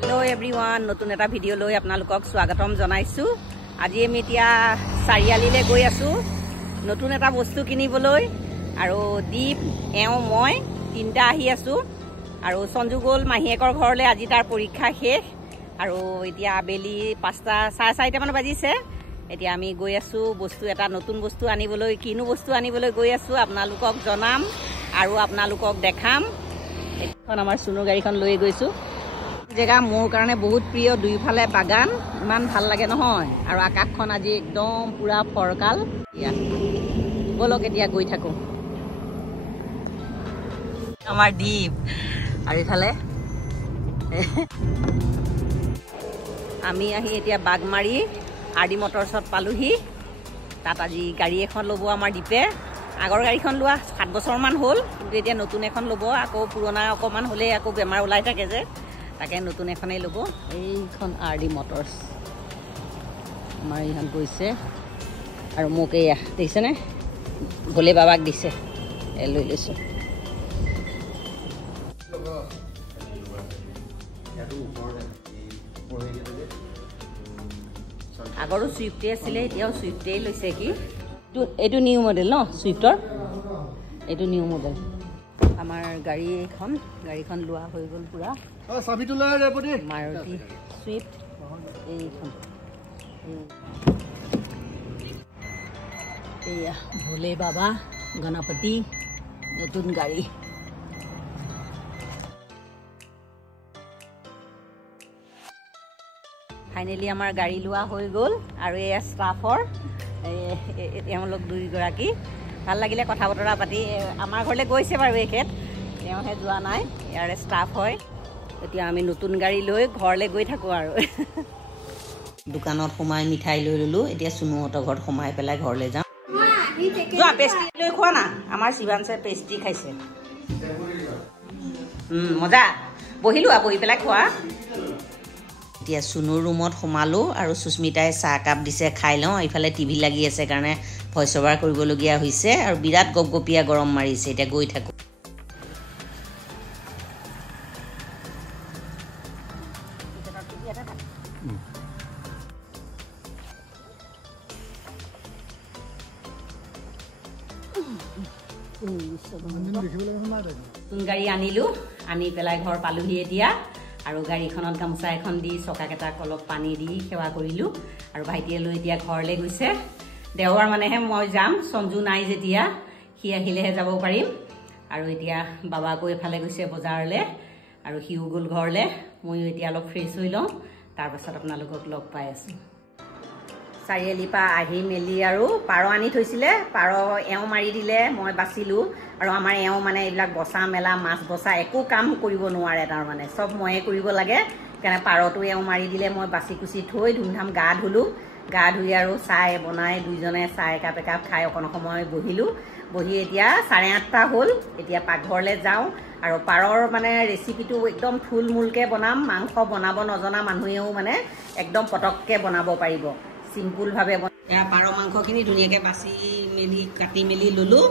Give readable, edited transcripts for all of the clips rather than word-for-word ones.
Hello everyone, নতুন এটা video লৈ আপোনালোকক স্বাগতম জনাইছো। আজি আমি এতিয়া চাৰিয়ালিলে গৈ আছো নতুন এটা বস্তু কিনিবলৈ আৰু দীপ মই তিনটা আহি আছো আৰু সঞ্জু গল মাহিয়েকৰ ঘৰলে আজি তাৰ পৰীক্ষা শেষ আৰু এতিয়া আবেলি 5টা 4:30 মান বাজিছে। এতিয়া আমি গৈ আছো বস্তু এটা নতুন বস্তু আনিবলৈ কিনো বস্তু আনিবলৈ গৈ আছো আপোনালোকক জনাম আৰু আপোনালোকক দেখাম। এখন আমাৰ সুনো গাড়ীখন লৈ গৈছো। জেগা মোৰ কাৰণে বহুত প্ৰিয়, দুইফালে বাগান, ইমান ভাল লাগে নহয় আৰু আকাশখন আজি একদম পুৰা ফৰকাল। বলক এতিয়া গৈ থাকো। আমাৰ দ্বীপ আৰু ইফালে আমি আহি এতিয়া বাগমাৰী আৰডি মটৰছত পালোহি। তাত আজি গাড়ী এখন ল'ব আমাৰ দ্বীপে। আগৰ গাড়ীখন লোৱা 7 বছৰমান হ'ল, কিন্তু এতিয়া নতুন এখন ল'ব। আকৌ পুৰণা অকণমান হ'লে আকৌ বেমাৰ ওলাই থাকে যে, তাকে নতুন এখনেই ল'ব। এইখন আৰডি মটৰ্ছ আমাৰ এইখন গৈছে আৰু মোক এয়া দেখিছেনে ভোলে বাবাক দিছে, লৈ লৈছোঁ। আগৰো চুইফ্টে আছিলে, এতিয়াও চুইফ্টেই লৈছে। কি এইটো নিউ মডেল ন? চুইফ্টৰ এইটো নিউ মডেল। আমাৰ গাড়ীখন লোৱা হৈ গ'ল পুৰা। মাৰুতি চুইফ্ট এইখন। এয়া ভোলে বাবা গণপতি নতুন গাড়ী। ফাইনেলি আমাৰ গাড়ী লোৱা হৈ গ'ল আৰু এয়া ষ্টাফৰ তেওঁলোক দুইগৰাকী। ভাল লাগিলে কথা বতৰা পাতি। আমাৰ ঘৰলৈ গৈছে বাৰু এখেত, তেওঁহে যোৱা নাই, ইয়াৰে ষ্টাফ হয়। এতিয়া আমি নতুন গাড়ী লৈ ঘৰলৈ গৈ থাকোঁ আৰু। দোকানত সোমাই মিঠাই লৈ ল'লোঁ। এতিয়া চুনুহঁতৰ ঘৰত সোমাই পেলাই ঘৰলৈ যাম। যোৱা পেষ্ট্ৰি লৈ খোৱা না, আমাৰ শিৱাংশে পেষ্ট্ৰি খাইছে। মজা, বহিলোঁ আৰু বহি পেলাই খোৱা। এতিয়া চুনুৰ ৰুমত সোমালোঁ আৰু সুস্মিতাই চাহ কাপ দিছে, খাই লওঁ। ইফালে টিভি লাগি আছে কাৰণে ভইচ অভাৰ কৰিবলগীয়া হৈছে আৰু বিৰাট গপগপীয়া গৰম মাৰিছে। এতিয়া গৈ থাকোঁ। নতুন গাড়ী আনিলোঁ, আনি পেলাই ঘৰ পালোহি এতিয়া। আৰু গাড়ীখনত গামোচা এখন দি চকাকেইটাক অলপ পানী দি সেৱা কৰিলোঁ আৰু ভাইটিয়ে লৈ এতিয়া ঘৰলৈ গৈছে। দেওবাৰ মানেহে মই যাম, সঞ্জু নাই যেতিয়া, সি আহিলেহে যাব পাৰিম। আৰু এতিয়া বাবাকো এফালে গৈছে বজাৰলৈ আৰু সিও গ'ল ঘৰলৈ। ময়ো এতিয়া অলপ ফ্ৰেছ হৈ লওঁ, তাৰপাছত আপোনালোকক লগ পাই আছোঁ। চাৰিআলিৰ পৰা আহি মেলি আৰু পাৰ আনি থৈছিলে, পাৰ মাৰি দিলে, মই বাচিলোঁ। আৰু আমাৰ মানে এইবিলাক বচা মেলা, মাছ বচা একো কাম কৰিব নোৱাৰে, তাৰমানে চব ময়ে কৰিব লাগে। সেইকাৰণে পাৰটো মাৰি দিলে, মই বাচি কুচি থৈ ধুমধাম গা ধুলোঁ। গা ধুই আৰু চাহ বনাই দুইজনে চাহ একাপ খাই অকণ সময় বহিলোঁ। বহি এতিয়া 8:30 হ'ল। এতিয়া পাকঘৰলৈ যাওঁ আৰু পাৰৰ ৰেচিপিটো একদম থুলমূলকৈ বনাম। মাংস বনাব নজনা মানুহেও একদম পটককৈ বনাব পাৰিব, চিম্পুলভাৱে। এয়া পাৰ মাংসখিনি ধুনীয়াকৈ বাচি মেলি কাটি মেলি ল'লোঁ।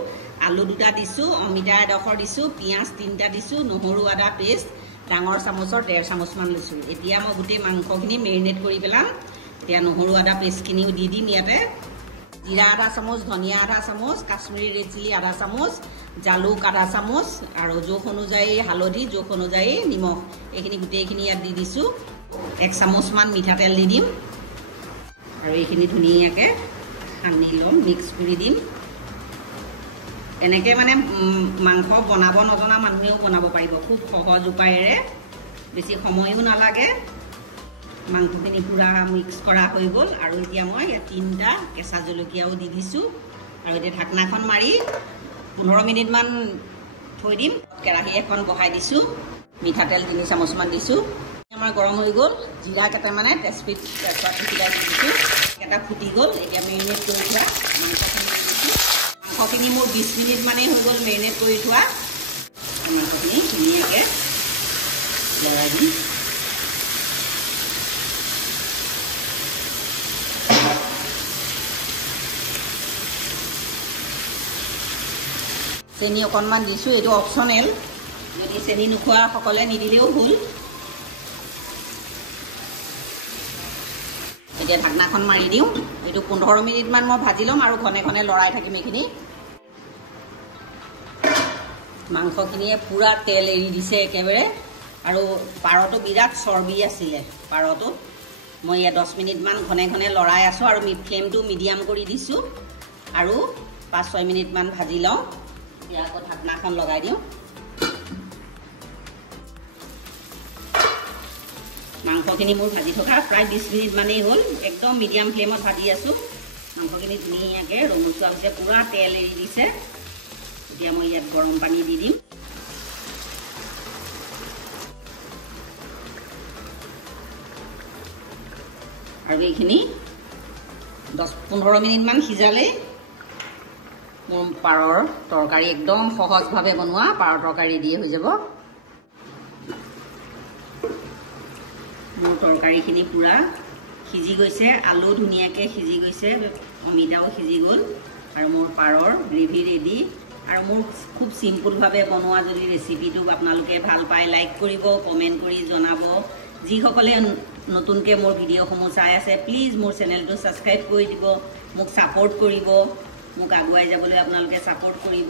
আলু 2টা দিছোঁ, অমিতা এডোখৰ দিছোঁ, পিঁয়াজ 3টা দিছোঁ, নহৰু আদা পেষ্ট ডাঙৰ চামুচৰ 1.5 চামুচমান লৈছোঁ। এতিয়া মই গোটেই মাংসখিনি মেৰিনেট কৰি পেলাম। এতিয়া নহৰু আদা পেষ্টখিনিও দি দিম ইয়াতে। জিৰা আধা চামুচ, ধনিয়া আধা চামুচ, কাশ্মীৰী ৰেড চিলি আধা চামুচ, জালুক আধা চামুচ আৰু জোখ অনুযায়ী হালধি, জোখ অনুযায়ী নিমখ, এইখিনি গোটেইখিনি ইয়াত দি দিছোঁ। 1 চামুচমান মিঠাতেল দি দিম আৰু এইখিনি ধুনীয়াকৈ সানি ল'ম, মিক্স কৰি দিম। এনেকৈ মাংস বনাব নজনা মানুহেও বনাব পাৰিব, খুব সহজ উপায়েৰে, বেছি সময়ো নালাগে। মাংসখিনি পূৰা মিক্স কৰা হৈ গ'ল আৰু এতিয়া মই 3টা কেঁচা জলকীয়াও দি দিছোঁ আৰু এতিয়া ঢাকনাখন মাৰি 15 মিনিটমান থৈ দিম। কেৰাহী এখন বহাই দিছোঁ, মিঠাতেল 3 চামুচমান দিছোঁ। আমাৰ গৰম হৈ গ'ল। জিৰা কেইটামানে তেজপাত পিচিলাই দি দিছোঁ, এটা ফুটি গ'ল। এতিয়া মেৰিনেট কৰি থোৱা মাংসখিনি দিছোঁ। মাংসখিনি মোৰ 20 মিনিটমানেই হৈ গ'ল মেৰিনেট কৰি থোৱা। মাংসখিনি ধুনীয়াকৈ লৰাই দিম। চেনি অকণমান দিছোঁ, এইটো অপশ্যনেল, যদি চেনি নোখোৱা সকলে নিদিলেও ভুল। এতিয়া ঢাকনাখন মাৰি দিওঁ এইটো 15 মিনিটমান মই ভাজি ল'ম আৰু ঘনে ঘনে লৰাই থাকিম এইখিনি মাংসখিনিয়ে পুৰা তেল এৰি দিছে একেবাৰে আৰু পাৰটো বিৰাট চৰ্বি আছিলে পাৰটো মই ইয়া 10 মিনিটমান ঘনে ঘনে লৰাই আছো আৰু ফ্লেমটো মিডিয়াম কৰি দিছো আৰু 5-6 মিনিটমান ভাজি লওঁ এতিয়া আকৌ ঢাকনাখন লগাই দিওঁ মাংসখিনি মোৰ ভাজি থকা প্ৰায় 20 মিনিট মানেই হ'ল একদম মিডিয়াম ফ্লেমত ভাজি আছো মাংসখিনি ধুনীয়াকৈ ৰঙচুৱা হৈছে পুৰা তেল এৰি দিছে এতিয়া মই ইয়াত গৰম পানী দি দিম আৰু এইখিনি 10-15 মিনিটমান সিজালে মোৰ পাৰৰ তৰকাৰী একদম সহজভাৱে বনোৱা পাৰৰ তৰকাৰী দিয়ে হৈ যাব মোৰ তৰকাৰীখিনি পুৰা সিজি গৈছে আলু ধুনীয়াকৈ সিজি গৈছে অমিতাও সিজি গ'ল আৰু মোৰ পাৰৰ গ্ৰেভি ৰেডি আৰু মোৰ খুব সিম্পলভাৱে বনোৱা যদি ৰেচিপিটো আপোনালোকে ভাল পায় লাইক কৰিব কমেণ্ট কৰি জনাব যিসকলে নতুনকৈ মোৰ ভিডিঅ'সমূহ চাই আছে প্লিজ মোৰ চেনেলটো ছাবস্ক্ৰাইব কৰি দিব মোক ছাপোৰ্ট কৰিব মোক আগুৱাই যাবলৈ আপোনালোকে ছাপোৰ্ট কৰিব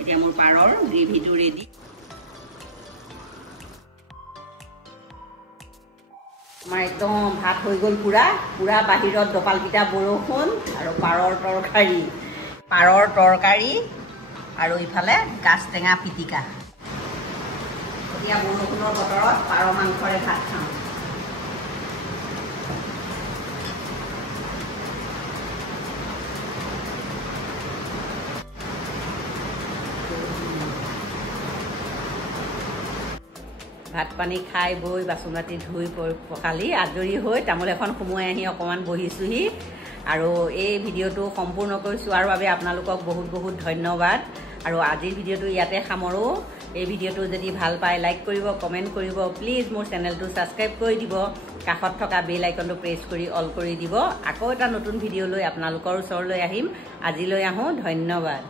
এতিয়া মোৰ পাৰৰ গ্ৰেভিটো ৰেডি আমাৰ একদম ভাত হৈ গ'ল পুৰা পুৰা বাহিৰত দপালকিটা বৰষুণ আৰু পাৰৰ তৰকাৰী আৰু ইফালে গাছ টেঙা পিটিকা এতিয়া বৰষুণৰ বতৰত পাৰ মাংসৰে ভাত খাওঁ ভাত পানী খাই বৈ বাচন বাতি ধুই পখালি আজৰি হৈ তামোল এখন সোমোৱাই আহি অকণমান বহিছোহি আৰু এই ভিডিঅ'টো সম্পূৰ্ণ কৰি চোৱাৰ বাবে আপোনালোকক বহুত বহুত ধন্যবাদ আৰু আজিৰ ভিডিঅ'টো ইয়াতে সামৰোঁ এই ভিডিঅ'টো যদি ভাল পায় লাইক কৰিব কমেণ্ট কৰিব প্লিজ মোৰ চেনেলটো ছাবস্ক্ৰাইব কৰি দিব কাষত থকা বেল আইকনটো প্ৰেছ কৰি অল কৰি দিব আকৌ এটা নতুন ভিডিঅ' লৈ আপোনালোকৰ ওচৰলৈ আহিম আজিলৈ আহোঁ ধন্যবাদ